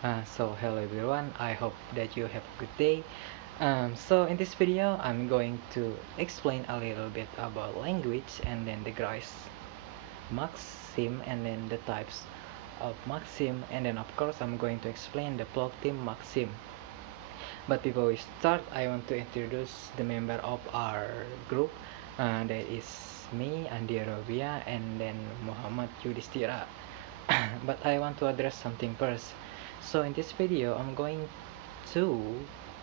So hello everyone, I hope that you have a good day. So in this video, I'm going to explain a little bit about language and then the grace Maxim and then the types of Maxim, and then of course I'm going to explain the Flouting Maxim. But before we start, I want to introduce the member of our group. That is me and Yerobia and then Muhammad Yudistira. But I want to address something first. So in this video, to,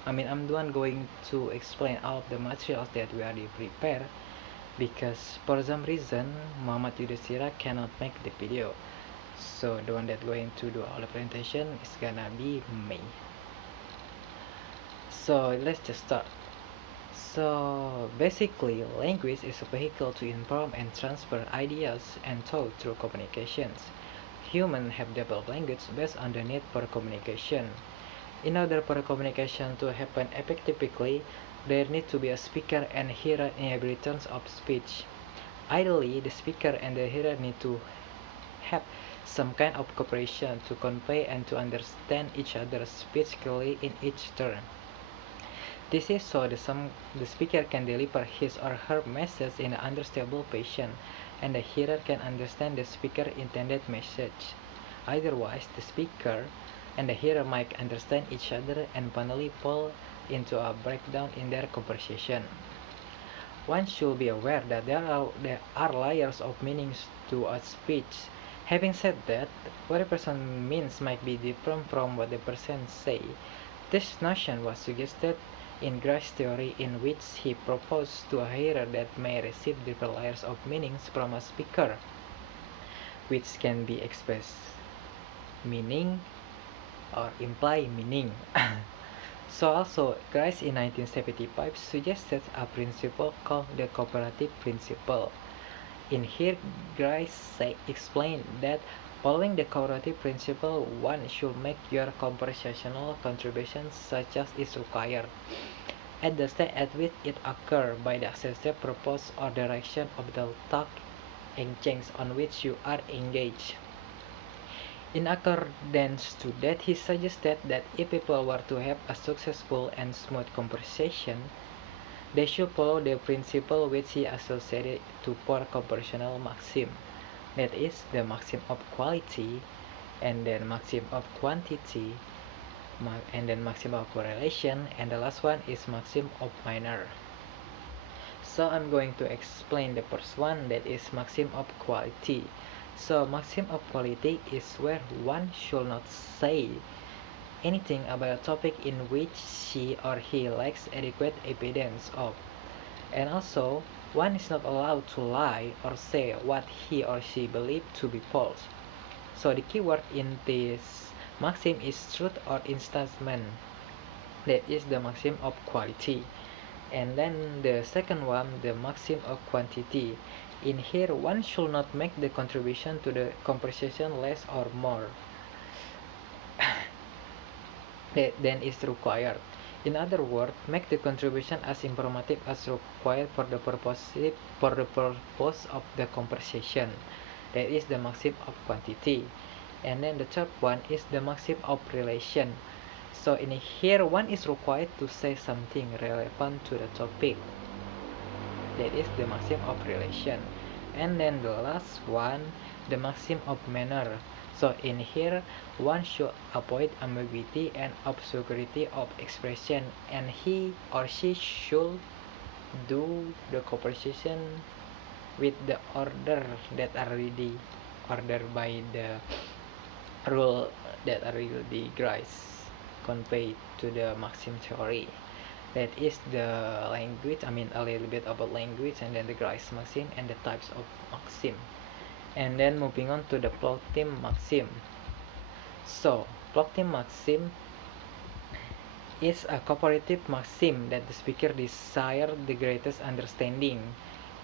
I'm the one going to explain all of the materials that we already prepared because for some reason Muhammad Yudistira cannot make the video. So the one that going to do all the presentation is gonna be me. So let's just start. So basically, language is a vehicle to inform and transfer ideas and thought through communications. Humans have developed language based on the need for communication. In order for communication to happen effectively, there need to be a speaker and hearer in every turn of speech. Ideally, the speaker and the hearer need to have some kind of cooperation to convey and to understand each other's speech clearly in each turn. This is so the speaker can deliver his or her message in an understandable fashion, and the hearer can understand the speaker's intended message. Otherwise, the speaker and the hearer might understand each other and finally fall into a breakdown in their conversation. One should be aware that there are layers of meanings to a speech. Having said that, what a person means might be different from what the person say. This notion was suggested in Grass's theory, in which he proposed to a hearer that may receive different layers of meanings from a speaker, which can be expressed meaning or imply meaning. So also, Grass in 1975 suggested a principle called the cooperative principle. In here, Grace explained that following the cooperative principle, one should make your conversational contributions such as is required, at the state at which it occurs by the accepted purpose or direction of the talk exchange on which you are engaged. In accordance to that, he suggested that if people were to have a successful and smooth conversation, they should follow the principle which he associated to four conversational maxim. That is the maxim of quality, and then maxim of quantity, and then maxim of correlation, and the last one is maxim of minor. So I'm going to explain the first one, that is maxim of quality. So maxim of quality is where one should not say anything about a topic in which she or he lacks adequate evidence of. And also, one is not allowed to lie or say what he or she believes to be false. So the keyword in this maxim is truth or instatement. That is the maxim of quality. And then the second one, the maxim of quantity. In here, one should not make the contribution to the conversation less or more than is required. In other words, make the contribution as informative as required for the purpose of the conversation. That is the maxim of quantity. And then the third one is the maxim of relation. So in here, one is required to say something relevant to the topic. That is the maxim of relation. And then the last one, the maxim of manner. So in here, one should avoid ambiguity and obscurity of expression, and he or she should do the conversation with the order that are already ordered by the rule that are already grace conveyed to the maxim theory. That is the language, a little bit about language, and then the grace maxim and the types of maxim. And then moving on to the Flouting Maxim. So, Flouting Maxim is a cooperative maxim that the speaker desires the greatest understanding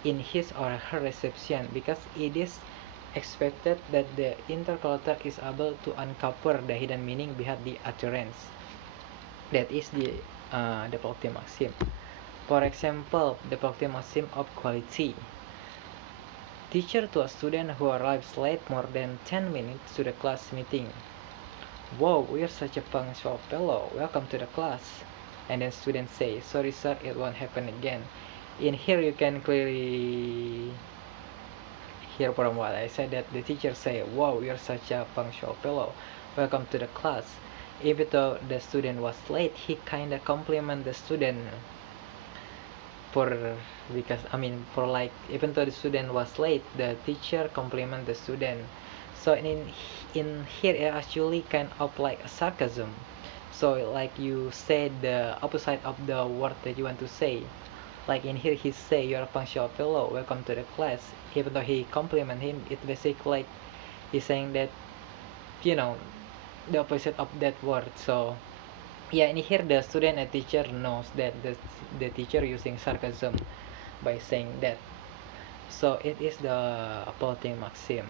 in his or her reception, because it is expected that the interlocutor is able to uncover the hidden meaning behind the utterance. That is the Flouting Maxim. For example, the Flouting Maxim of quality. Teacher to a student who arrives late more than 10 minutes to the class meeting. Wow, you're such a punctual fellow. Welcome to the class. And then students say, sorry sir, it won't happen again. In here you can clearly hear from what I said that the teacher say, wow, you're such a punctual fellow. Welcome to the class. Even though the student was late, he kinda compliment the student for because for like even though the student was late, the teacher compliment the student. So in here it actually kind of like a sarcasm. So like you said the opposite of the word that you want to say. Like in here he say you're a punctual fellow, welcome to the class. Even though he compliment him, it basically like he's saying that you know the opposite of that word. So yeah, in here the student and teacher knows that the teacher using sarcasm by saying that. So it is the Flouting Maxim.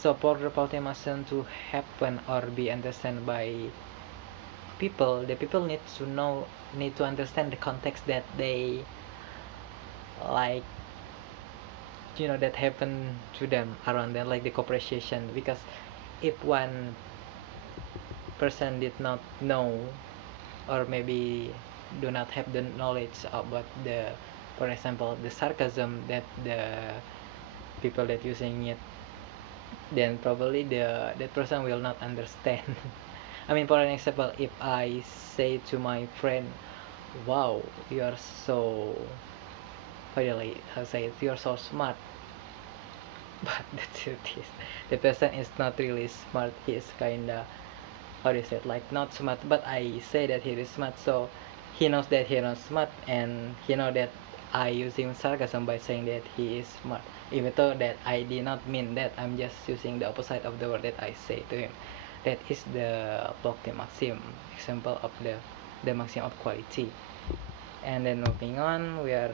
So for the Flouting Maxim to happen or be understood by people, the people need to understand the context that they like that happen to them around them, like the cooperation. Because if one person did not know or maybe do not have the knowledge about the, for example, the sarcasm that the people that using it, then probably that person will not understand. For an example, if I say to my friend, wow, you are so finally I say it, you're so smart. But the truth is the person is not really smart. He is kinda, how do you say it, like not smart, but I say that he is smart, so he knows that he not smart, and he know that I using sarcasm by saying that he is smart, even though that I did not mean that. I'm just using the opposite of the word that I say to him. That is the Flouting Maxim, example of the maxim of quality. And then moving on, we are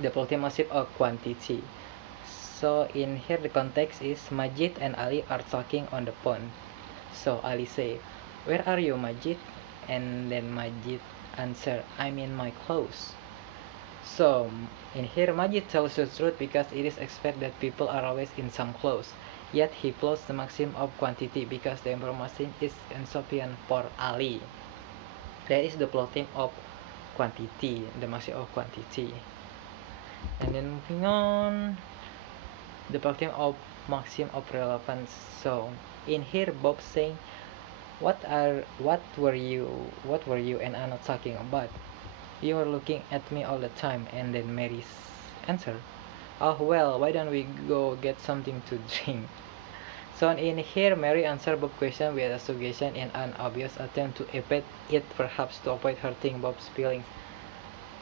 the Flouting Maxim of quantity. So in here the context is Majid and Ali are talking on the phone. So Ali say, where are you, Majid? And then Majid answer, I'm in my clothes. So in here Majid tells the truth because it is expected that people are always in some clothes. Yet he floats the maxim of quantity because the information is insufficient for Ali. That is the plotting of quantity, the maxim of quantity. And then moving on, the plotting of maxim of relevance. So in here Bob saying, what were you and Anna talking about? You were looking at me all the time. And then Mary's answer, oh well, why don't we go get something to drink? So in here Mary answered Bob's question with a suggestion in an obvious attempt to evade it, perhaps to avoid hurting Bob's feelings.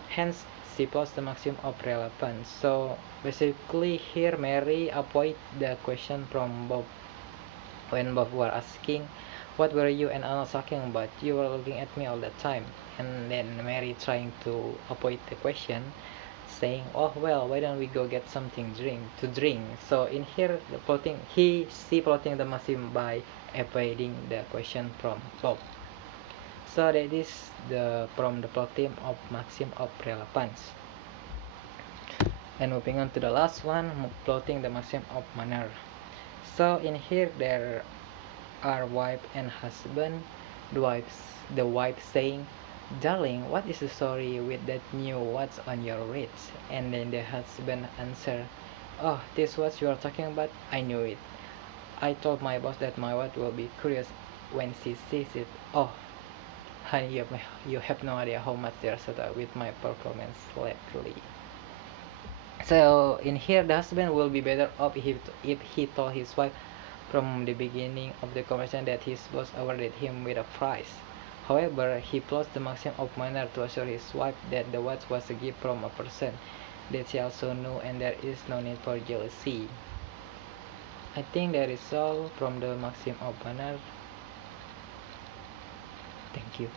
Hence she posed the maxim of relevance. So basically here Mary avoid the question from Bob when Bob were asking, what were you and Anna talking about? You were looking at me all the time. And then Mary trying to avoid the question, saying, oh well, why don't we go get something to drink? So in here she plotting the maxim by avoiding the question from Bob. So that is from the plotting of maxim of relevance. And moving on to the last one, plotting the maxim of manner. So in here there are wife and husband. The wife saying, darling, what is the story with that new watch on your wrist? And then the husband answer, oh, this what you are talking about? I knew it. I told my boss that my wife will be curious when she sees it. Oh, honey, you have no idea how much they are satisfied with my performance lately. So in here the husband will be better off if he told his wife from the beginning of the conversation that his boss awarded him with a prize. However, he plots the maxim of manner to assure his wife that the watch was a gift from a person that she also knew, and there is no need for jealousy. I think that is all from the maxim of manner. Thank you.